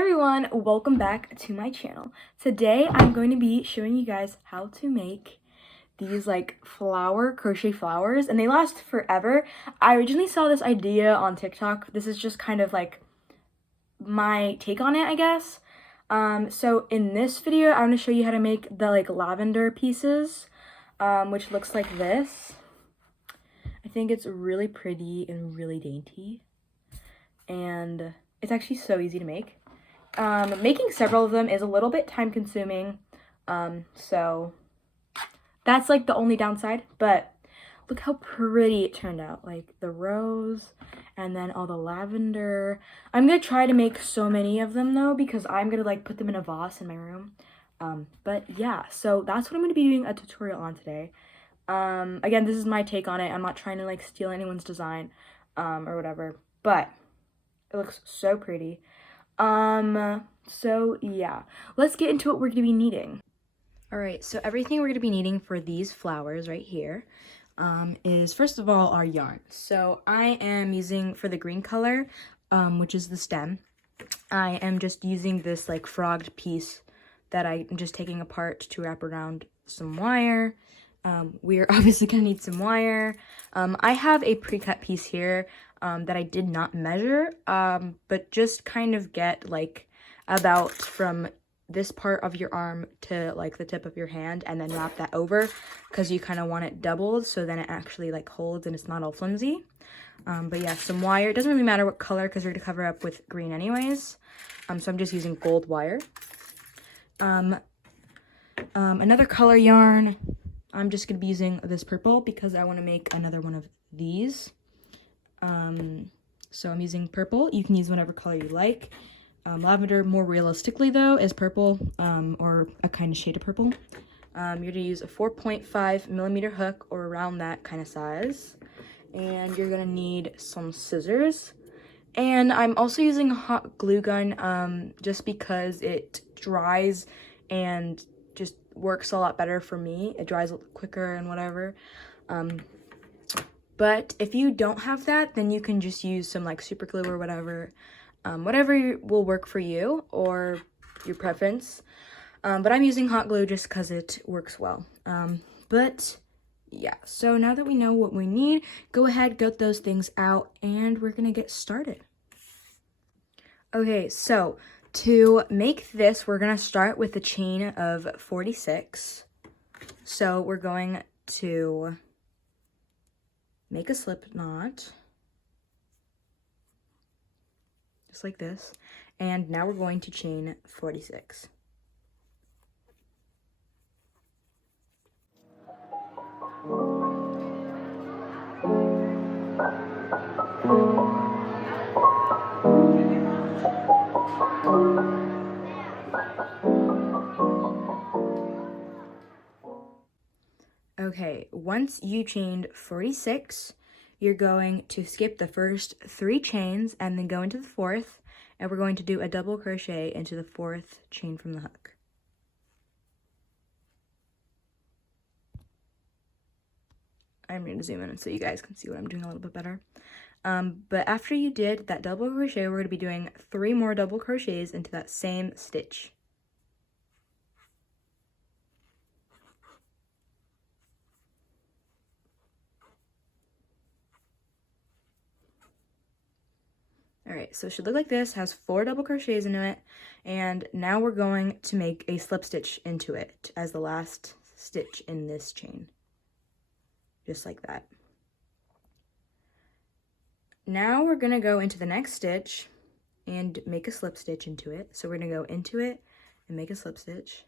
everyone, welcome back to my channel. Today I'm going to be showing you guys how to make these like crochet flowers, and they last forever. I originally saw this idea on TikTok. This is just kind of like my take on it, I guess. So in this video I'm going to show you how to make the like lavender pieces, which looks like this. I think it's really pretty and really dainty, and it's actually so easy to make. Making several of them is a little bit time consuming, so that's like the only downside, but look how pretty it turned out, like the rose and then all the lavender. I'm gonna try to make so many of them though, because I'm gonna like put them in a vase in my room. But yeah, so that's what I'm gonna be doing a tutorial on today. Again, this is my take on it. I'm not trying to like steal anyone's design or whatever, but it looks so pretty. So yeah, let's get into what we're gonna be needing. All right, so everything we're gonna be needing for these flowers right here is first of all our yarn. So I am using, for the green color, which is the stem, I am just using this like frogged piece that I'm just taking apart to wrap around some wire. We're obviously gonna need some wire. I have a pre-cut piece here that I did not measure, but just kind of get like about from this part of your arm to like the tip of your hand, and then wrap that over because you kind of want it doubled so then it actually like holds and it's not all flimsy. But yeah, some wire. It doesn't really matter what color because we're gonna cover up with green anyways. So I'm just using gold wire. Another color yarn. I'm just going to be using this purple because I want to make another one of these. So I'm using purple. You can use whatever color you like. Lavender, more realistically though, is purple, or a kind of shade of purple. You're going to use a 4.5 millimeter hook or around that kind of size. And you're going to need some scissors. And I'm also using a hot glue gun just because it dries and just works a lot better for me. It dries quicker and whatever. But if you don't have that, then you can just use some like super glue or whatever. Whatever will work for you or your preference. But I'm using hot glue just because it works well. But yeah, so now that we know what we need, go ahead, get those things out, and we're gonna get started. Okay, so to make this, we're gonna start with a chain of 46. So we're going to make a slip knot, just like this, and now we're going to chain 46. Okay, once you chained 46, you're going to skip the first 3 chains and then go into the 4th, and we're going to do a double crochet into the 4th chain from the hook. I'm going to zoom in so you guys can see what I'm doing a little bit better. But after you did that double crochet, we're going to be doing 3 more double crochets into that same stitch. Alright, so it should look like this, has 4 double crochets into it, and now we're going to make a slip stitch into it as the last stitch in this chain. Just like that. Now we're going to go into the next stitch and make a slip stitch into it. So we're going to go into it and make a slip stitch.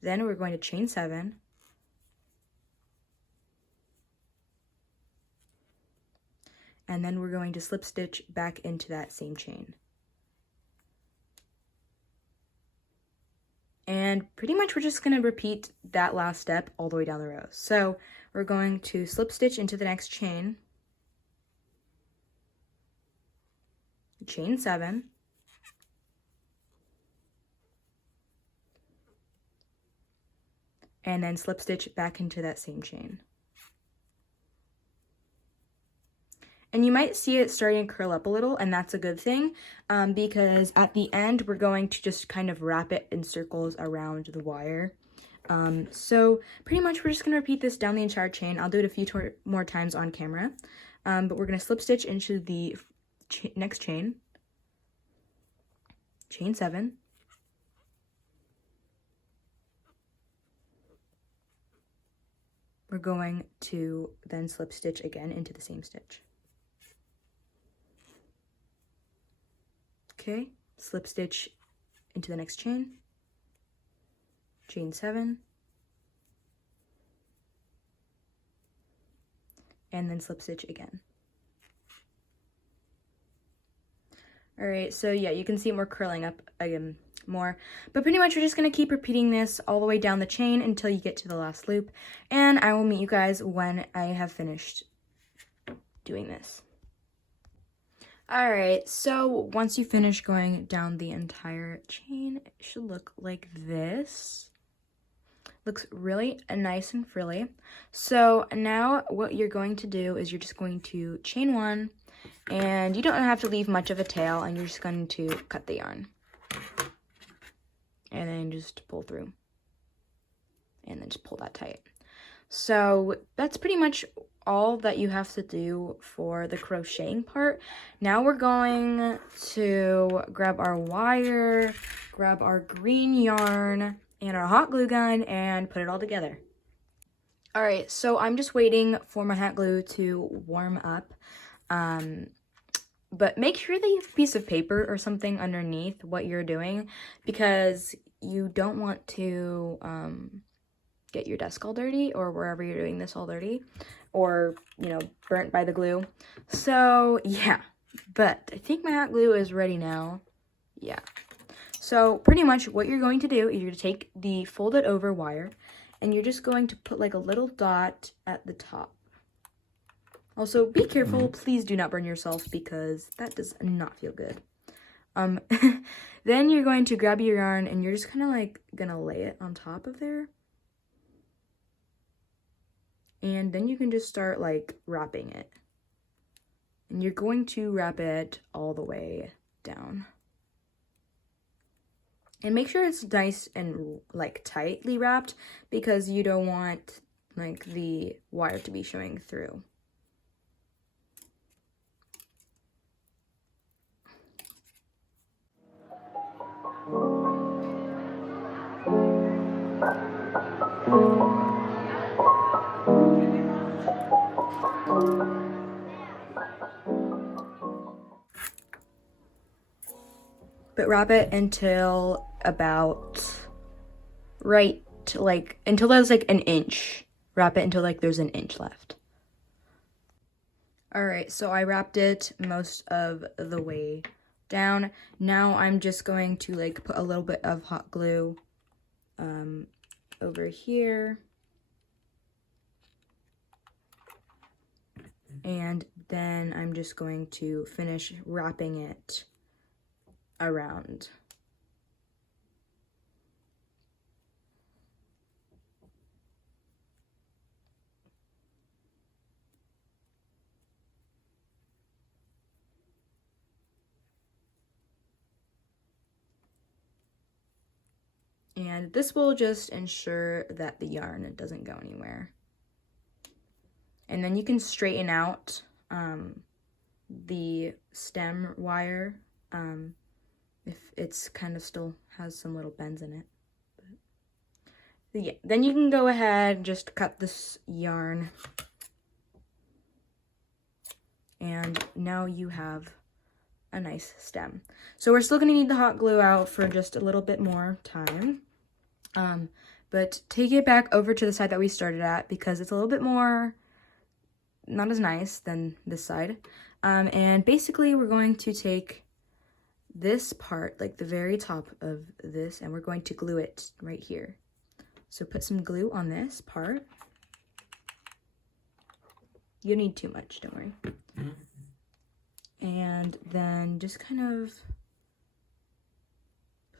Then we're going to chain 7. And then we're going to slip stitch back into that same chain. And pretty much we're just going to repeat that last step all the way down the row. So we're going to slip stitch into the next chain, chain 7, and then slip stitch back into that same chain. And you might see it starting to curl up a little, and that's a good thing, because at the end, we're going to just kind of wrap it in circles around the wire. So pretty much we're just going to repeat this down the entire chain. I'll do it a few more times on camera, but we're going to slip stitch into the next chain, chain 7, we're going to then slip stitch again into the same stitch. Okay, slip stitch into the next chain, chain 7, and then slip stitch again. All right, so yeah, you can see more curling up again more, but pretty much we're just going to keep repeating this all the way down the chain until you get to the last loop, and I will meet you guys when I have finished doing this. All right, so once you finish going down the entire chain, it should look like this. Looks really nice and frilly. So now what you're going to do is you're just going to chain 1, and you don't have to leave much of a tail, and you're just going to cut the yarn. And then just pull through. And then just pull that tight. So that's pretty much all that you have to do for the crocheting part. Now we're going to grab our wire, grab our green yarn, and our hot glue gun, and put it all together. All right, so I'm just waiting for my hot glue to warm up. But make sure that you have a piece of paper or something underneath what you're doing, because you don't want to get your desk all dirty, or wherever you're doing this all dirty, or, you know, burnt by the glue. So yeah, but I think my hot glue is ready now. Yeah. So pretty much what you're going to do is you're going to take the folded over wire, and you're just going to put like a little dot at the top. Also, be careful, please do not burn yourself, because that does not feel good. Then you're going to grab your yarn, and you're just kind of like gonna lay it on top of there. And then you can just start like wrapping it. And you're going to wrap it all the way down. And make sure it's nice and like tightly wrapped, because you don't want like the wire to be showing through. But wrap it until about until there's like an inch. Wrap it until like there's an inch left. All right, so I wrapped it most of the way down. Now I'm just going to like put a little bit of hot glue over here. And then I'm just going to finish wrapping it around. And this will just ensure that the yarn doesn't go anywhere. And then you can straighten out the stem wire if it's kind of still has some little bends in it. But yeah, then you can go ahead and just cut this yarn. And now you have a nice stem. So we're still gonna need the hot glue out for just a little bit more time. But take it back over to the side that we started at, because it's a little bit more, not as nice than this side. And basically we're going to take this part, like the very top of this, and we're going to glue it right here. So put some glue on this part. You don't need too much, don't worry. And then just kind of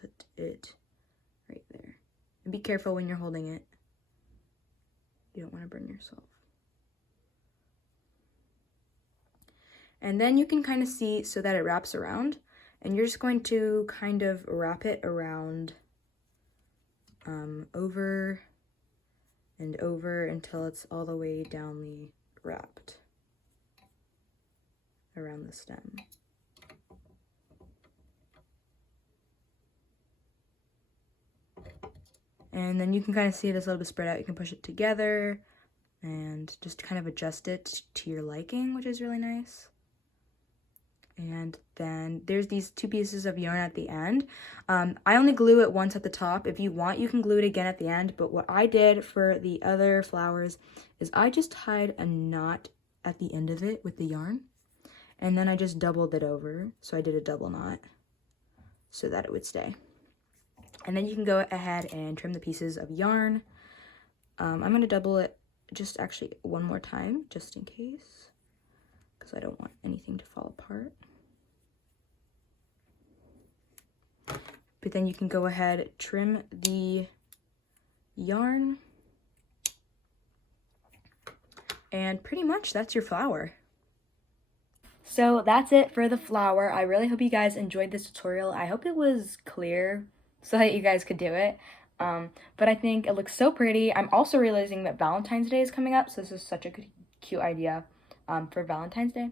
put it right there. And be careful when you're holding it. You don't want to burn yourself. And then you can kind of see so that it wraps around, and you're just going to kind of wrap it around over and over until it's all the way down the wrapped around the stem. And then you can kind of see it is a little bit spread out. You can push it together and just kind of adjust it to your liking, which is really nice. And then there's these 2 pieces of yarn at the end. I only glue it once at the top. If you want, you can glue it again at the end. But what I did for the other flowers is I just tied a knot at the end of it with the yarn. And then I just doubled it over. So I did a double knot so that it would stay. And then you can go ahead and trim the pieces of yarn. I'm going to double it just actually one more time, just in case, because I don't want anything to fall apart. But then you can go ahead, trim the yarn, and pretty much that's your flower. So that's it for the flower. I really hope you guys enjoyed this tutorial. I hope it was clear so that you guys could do it. But I think it looks so pretty. I'm also realizing that Valentine's Day is coming up, so this is such a good, cute idea for Valentine's Day.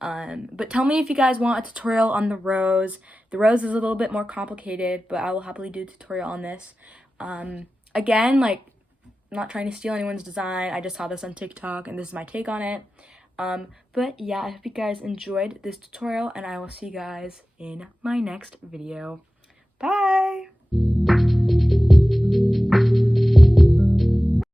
But tell me if you guys want a tutorial on the rose. The rose is a little bit more complicated, but I will happily do a tutorial on this. Again, like, I'm not trying to steal anyone's design. I just saw this on TikTok, and this is my take on it. But yeah, I hope you guys enjoyed this tutorial, and I will see you guys in my next video. Bye!